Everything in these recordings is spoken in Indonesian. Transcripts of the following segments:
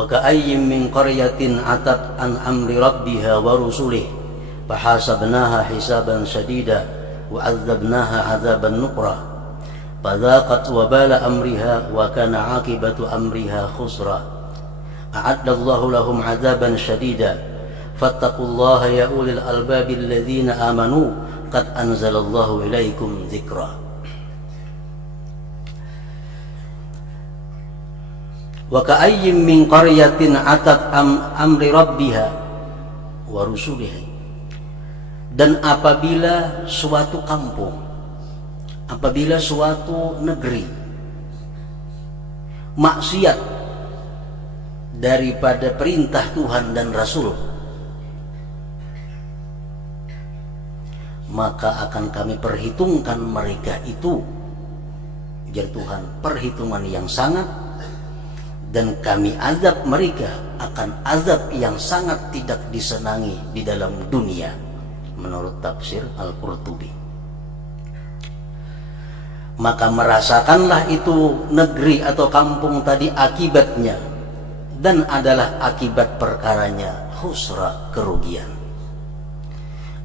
Wa ka'ayyin min qaryatin atat an amri rabbiha wa rusulih fahasabnaha hisaban shadida wa 'adzabnaha 'adzaban nukra fadzaqat wabala amriha wa kana 'aqibatu amriha khusra a'addallahu lahum 'adzaban shadida fattaqullaha ya ulil albabil ladzina amanu qad anzalallahu ilaikum dzikra. Wa ka'ayyin min qaryatin atat amri rabbiha wa rusulihi, dan apabila suatu kampung, apabila suatu negeri maksiat daripada perintah Tuhan dan Rasul, maka akan kami perhitungkan mereka itu, ujar Tuhan, perhitungan yang sangat, dan kami azab mereka akan azab yang sangat tidak disenangi di dalam dunia, menurut tafsir Al-Qurtubi. Maka merasakanlah itu negeri atau kampung tadi akibatnya, dan adalah akibat perkaranya khusra, kerugian.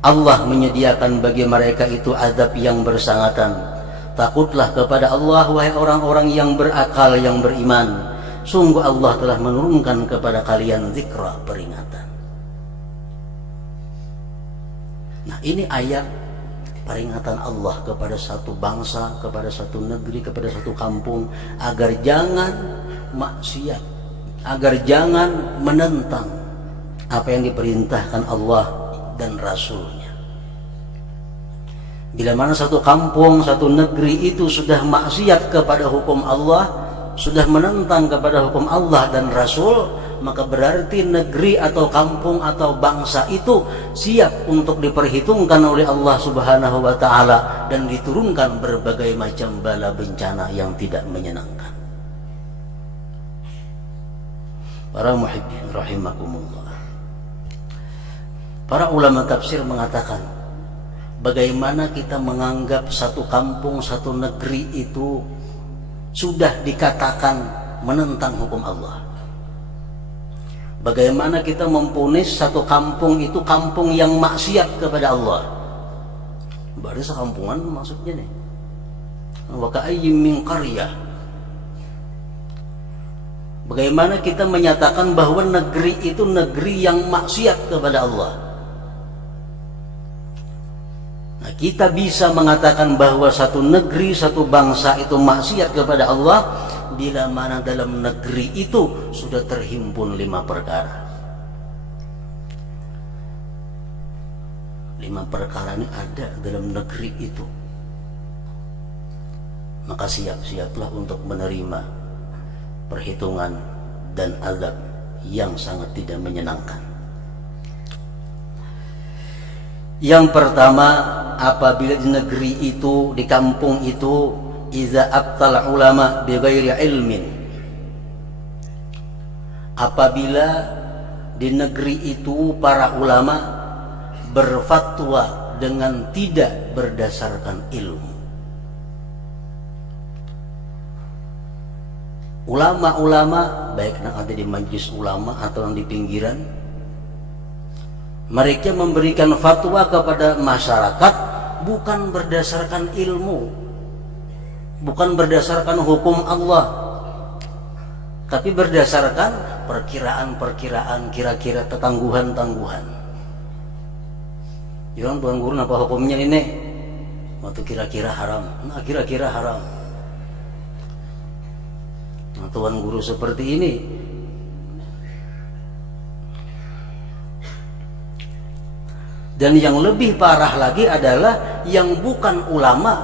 Allah menyediakan bagi mereka itu azab yang bersangatan. Takutlah kepada Allah wahai orang-orang yang berakal, yang beriman. Sungguh Allah telah menurunkan kepada kalian zikra, peringatan. Nah, ini ayat peringatan Allah kepada satu bangsa, kepada satu negeri, kepada satu kampung, agar jangan maksiat, agar jangan menentang apa yang diperintahkan Allah dan Rasulnya. Bila mana satu kampung, satu negeri itu sudah maksiat kepada hukum Allah, sudah menentang kepada hukum Allah dan Rasul, maka berarti negeri atau kampung atau bangsa itu siap untuk diperhitungkan oleh Allah Subhanahu wa ta'ala dan diturunkan berbagai macam bala bencana yang tidak menyenangkan. Para muhibbin rahimakumullah, para ulama tafsir mengatakan, bagaimana kita menganggap satu kampung, satu negeri itu sudah dikatakan menentang hukum Allah? Bagaimana kita memvonis satu kampung itu kampung yang maksiat kepada Allah? Berarti sekampungan maksudnya nih. Wa ka'ayyin min qaryah. Bagaimana kita menyatakan bahwa negeri itu negeri yang maksiat kepada Allah? Nah, kita bisa mengatakan bahwa satu negeri, satu bangsa itu maksiat kepada Allah bila mana dalam negeri itu sudah terhimpun 5 perkara. 5 perkara ini ada dalam negeri itu. Maka siap-siaplah untuk menerima perhitungan dan azab yang sangat tidak menyenangkan. Yang pertama, apabila di negeri itu, di kampung itu, iza abtal ulama bighairi ilmin, apabila di negeri itu para ulama berfatwa dengan tidak berdasarkan ilmu. Ulama-ulama, baik yang ada di majelis ulama atau yang di pinggiran, mereka memberikan fatwa kepada masyarakat bukan berdasarkan ilmu, bukan berdasarkan hukum Allah, tapi berdasarkan perkiraan-perkiraan, kira-kira tangguhan-tangguhan. Jangan tuan guru, apa hukumnya ini? Waktu kira-kira haram, nah kira-kira haram. Nah, tuan guru seperti ini dan yang lebih parah lagi adalah yang bukan ulama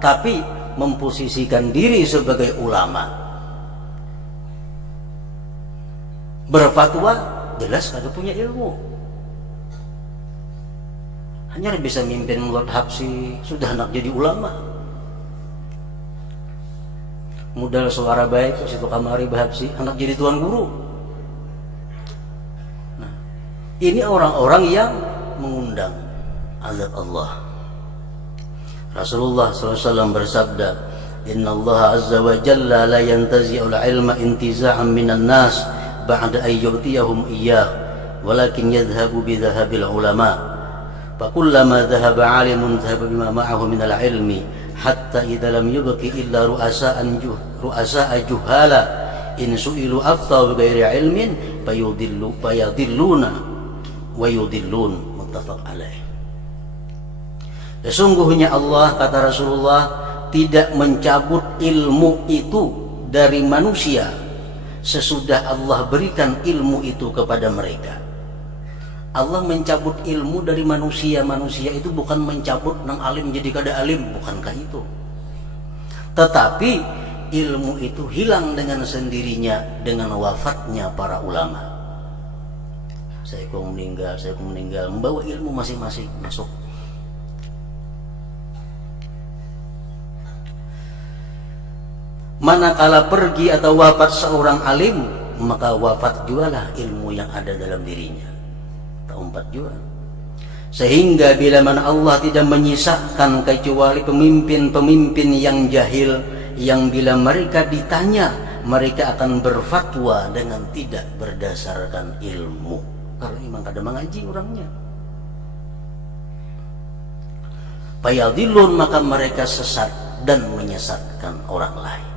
tapi memposisikan diri sebagai ulama, berfatwa jelas kagak punya ilmu, hanya bisa mimpin mulut Habsi sudah hendak jadi ulama, modal suara baik situ kamari Habsi hendak jadi tuan guru. Nah, ini orang-orang yang mengundang azab Allah. Rasulullah SAW bersabda, Inna Allah azza wa jalla la yantazi'ul ilma intiza'an minan nas ba'da an yu'tiyahum iyyah walakin yadhhabu bi dhahabil ulama fakullama dhahaba 'alimun dhahaba bima ma'ahu min al-'ilmi hatta idza lam yubqi illa ru'asa'a juhala in su'ilu afta bi ghairi ilmin fayadilluna wa yudillun. Muttafaq alaih. Sesungguhnya Allah, kata Rasulullah, tidak mencabut ilmu itu dari manusia sesudah Allah berikan ilmu itu kepada mereka. Allah mencabut ilmu dari manusia. Manusia itu bukan mencabut nang alim jadi kada alim, bukankah itu? Tetapi ilmu itu hilang dengan sendirinya dengan wafatnya para ulama. Saya kong meninggal, membawa ilmu masing-masing masuk. Manakala pergi atau wafat seorang alim, maka wafat jualah ilmu yang ada dalam dirinya. Umpat juga. Sehingga bila mana Allah tidak menyisakan kecuali pemimpin-pemimpin yang jahil, yang bila mereka ditanya mereka akan berfatwa dengan tidak berdasarkan ilmu, karena memang kada mengaji orangnya. Fayadillun, maka mereka sesat dan menyesatkan orang lain.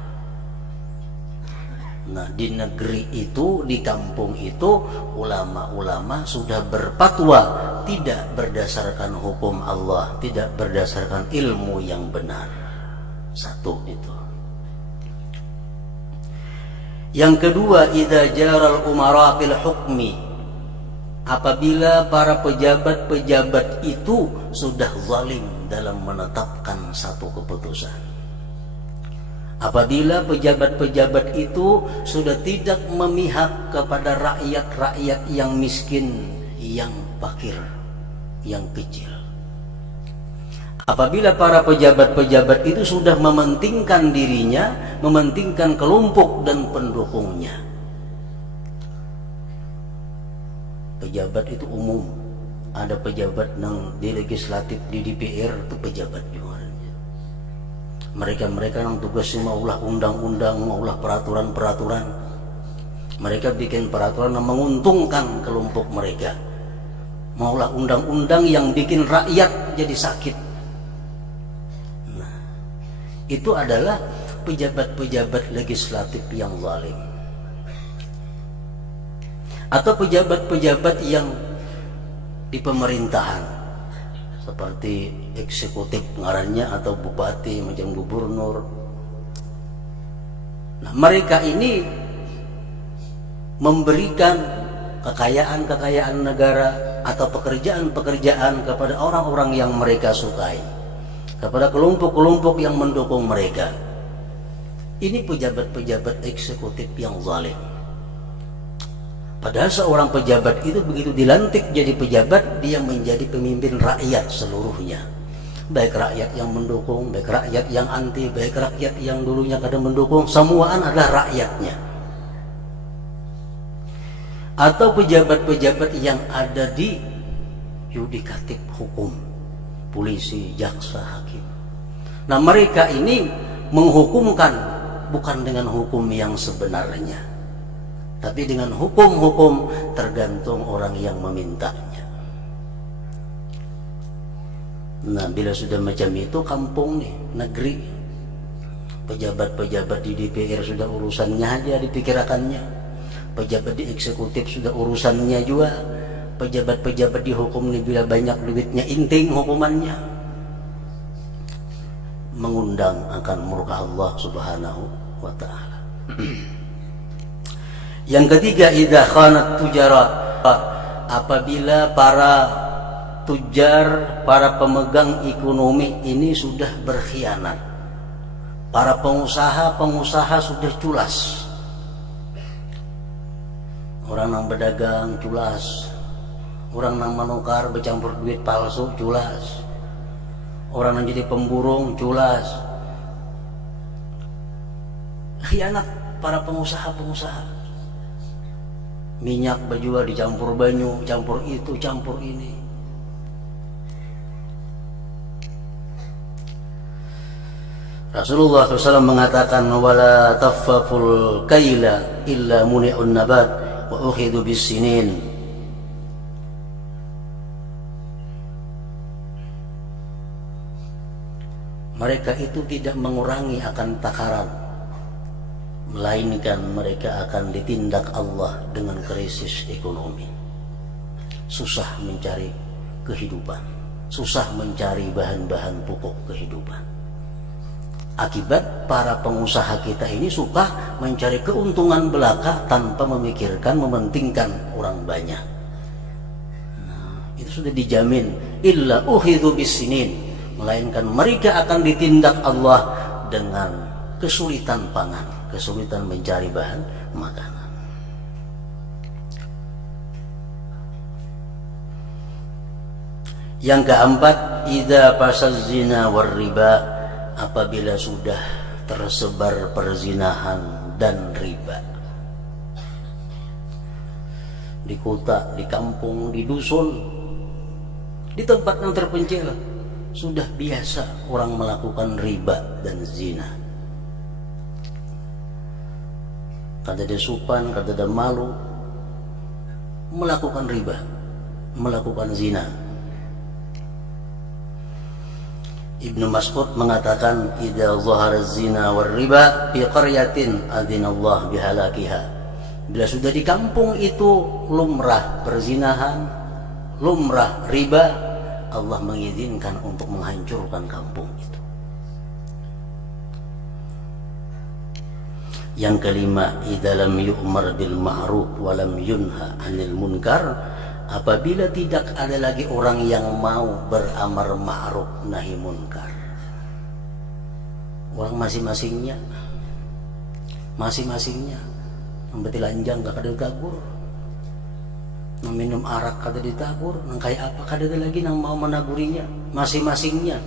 Nah, di negeri itu, di kampung itu, ulama-ulama sudah berfatwa tidak berdasarkan hukum Allah, tidak berdasarkan ilmu yang benar. Satu itu. Yang kedua, idza jaral umara fil hukmi, apabila para pejabat-pejabat itu sudah zalim dalam menetapkan satu keputusan. Apabila pejabat-pejabat itu sudah tidak memihak kepada rakyat-rakyat yang miskin, yang fakir, yang kecil. Apabila para pejabat-pejabat itu sudah mementingkan dirinya, mementingkan kelompok dan pendukungnya. Pejabat itu umum. Ada pejabat di legislatif, di DPR itu pejabat juga. Mereka yang tugasnya maulah undang-undang, maulah peraturan-peraturan. Mereka bikin peraturan yang menguntungkan kelompok mereka. Maulah undang-undang yang bikin rakyat jadi sakit. Nah, itu adalah pejabat-pejabat legislatif yang zalim. Atau pejabat-pejabat yang di pemerintahan, seperti eksekutif ngarannya, atau bupati macam gubernur. Nah, mereka ini memberikan kekayaan negara atau pekerjaan-pekerjaan kepada orang-orang yang mereka sukai, kepada kelompok-kelompok yang mendukung mereka. Ini pejabat-pejabat eksekutif yang zalim. Padahal seorang pejabat itu begitu dilantik jadi pejabat, dia menjadi pemimpin rakyat seluruhnya. Baik rakyat yang mendukung, baik rakyat yang anti, baik rakyat yang dulunya kadang mendukung, semuaan adalah rakyatnya. Atau pejabat-pejabat yang ada di yudikatif hukum, polisi, jaksa, hakim. Nah, mereka ini menghukumkan bukan dengan hukum yang sebenarnya, tapi dengan hukum-hukum tergantung orang yang memintanya. Nah, bila sudah macam itu, kampung nih, negeri, pejabat-pejabat di DPR sudah urusannya aja dipikirkannya, pejabat di eksekutif sudah urusannya juga, pejabat-pejabat di hukum nih bila banyak duitnya inting hukumannya, mengundang akan murka Allah Subhanahu wa ta'ala. Yang ketiga, idza khanat tujarat, apabila para tujar, para pemegang ekonomi ini sudah berkhianat, para pengusaha sudah culas. Orang yang berdagang culas, orang yang menukar bercampur duit palsu culas, orang yang jadi pemburung culas. Khianat para pengusaha. Minyak baju dicampur banyu, campur itu, campur ini. Rasulullah SAW mengatakan, wala taffaful kaila illa muni'un nabat wa ukhidhu bis-sinin. Mereka itu tidak mengurangi akan takaran, melainkan mereka akan ditindak Allah dengan krisis ekonomi. Susah mencari kehidupan, susah mencari bahan-bahan pokok kehidupan. Akibat para pengusaha kita ini suka mencari keuntungan belaka tanpa memikirkan, mementingkan orang banyak. Nah, itu sudah dijamin, illa ukhidhu bis-sinin, melainkan mereka akan ditindak Allah dengan kesulitan pangan, kesulitan mencari bahan makanan. Yang keempat, idza fasaz zina war riba, apabila sudah tersebar perzinahan dan riba di kota, di kampung, di dusun, di tempat yang terpencil, sudah biasa orang melakukan riba dan zina. Kada ada sopan, kada ada malu, melakukan riba, melakukan zina. Ibnu Mas'ud mengatakan, idza zahara zina war riba fi qaryatin adzinallah bihalakiha. Bila sudah di kampung itu lumrah perzinahan, lumrah riba, Allah mengizinkan untuk menghancurkan kampung itu. Yang kelima, idza lam yu'mar bil ma'ruf wa lam yunha 'anil munkar, apabila tidak ada lagi orang yang mau beramar ma'ruf nahi munkar. Orang masing-masingnya membeti lanjang gak kada ditagur, nang minum arak kada ditagur, nang kayak apa kada ada lagi nang mau menagurinya, masing-masingnya.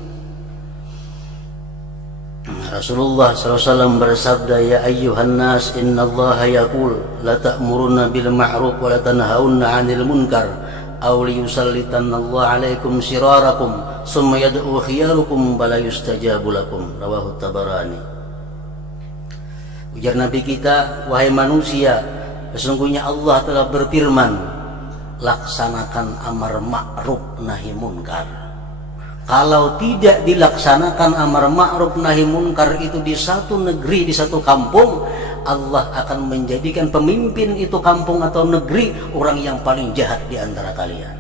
Rasulullah SAW bersabda, ya ayyuhan nas, innallaha yaqul la ta'muruna bil ma'ruf wa la tanhauna 'anil munkar aw liyusallitanallahu 'alaikum sirarakum summa yad'u khiyarukum bala yustajabu lakum. Rawahu Tabarani. Ujar Nabi kita, wahai manusia, sesungguhnya Allah telah berfirman, laksanakan amar ma'ruf nahi munkar. Kalau tidak dilaksanakan amar ma'ruf nahi munkar itu di satu negeri, di satu kampung, Allah akan menjadikan pemimpin itu kampung atau negeri orang yang paling jahat di antara kalian.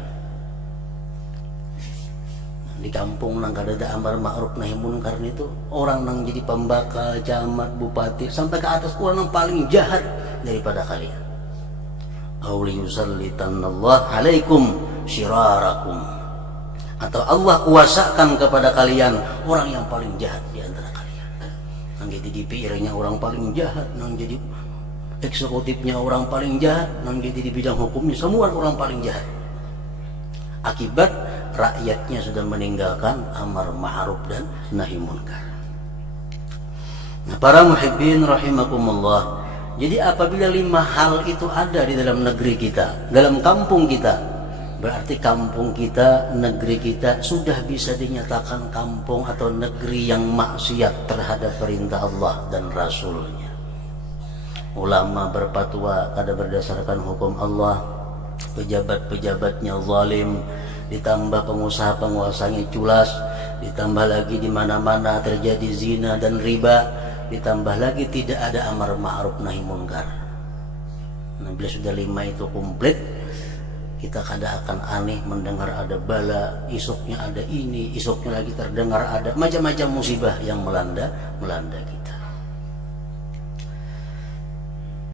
Di kampung nang kada ada amar ma'ruf nahi munkar itu, orang nang jadi pembakal, camat, bupati, sampai ke atas orang yang paling jahat daripada kalian. Auli yusallitanallahu alaikum syirarakum, atau Allah kuasakan kepada kalian orang yang paling jahat di antara kalian. Nang jadi DPR-nya orang paling jahat, nang jadi eksekutifnya orang paling jahat, nang jadi di bidang hukumnya semua orang paling jahat. Akibat rakyatnya sudah meninggalkan amar ma'ruf dan nahi munkar. Nah, para muhibbin rahimakumullah, jadi apabila 5 hal itu ada di dalam negeri kita, dalam kampung kita, berarti kampung kita, negeri kita sudah bisa dinyatakan kampung atau negeri yang maksiat terhadap perintah Allah dan Rasulnya. Ulama berfatwa kada berdasarkan hukum Allah, pejabat-pejabatnya zalim, ditambah pengusaha-pengusahanya culas, ditambah lagi di mana-mana terjadi zina dan riba, ditambah lagi tidak ada amar ma'ruf nahi munkar. Nah, bila sudah 5 itu komplit, kita kada akan aneh mendengar ada bala, isuknya ada ini, isuknya lagi terdengar ada macam-macam musibah yang melanda kita.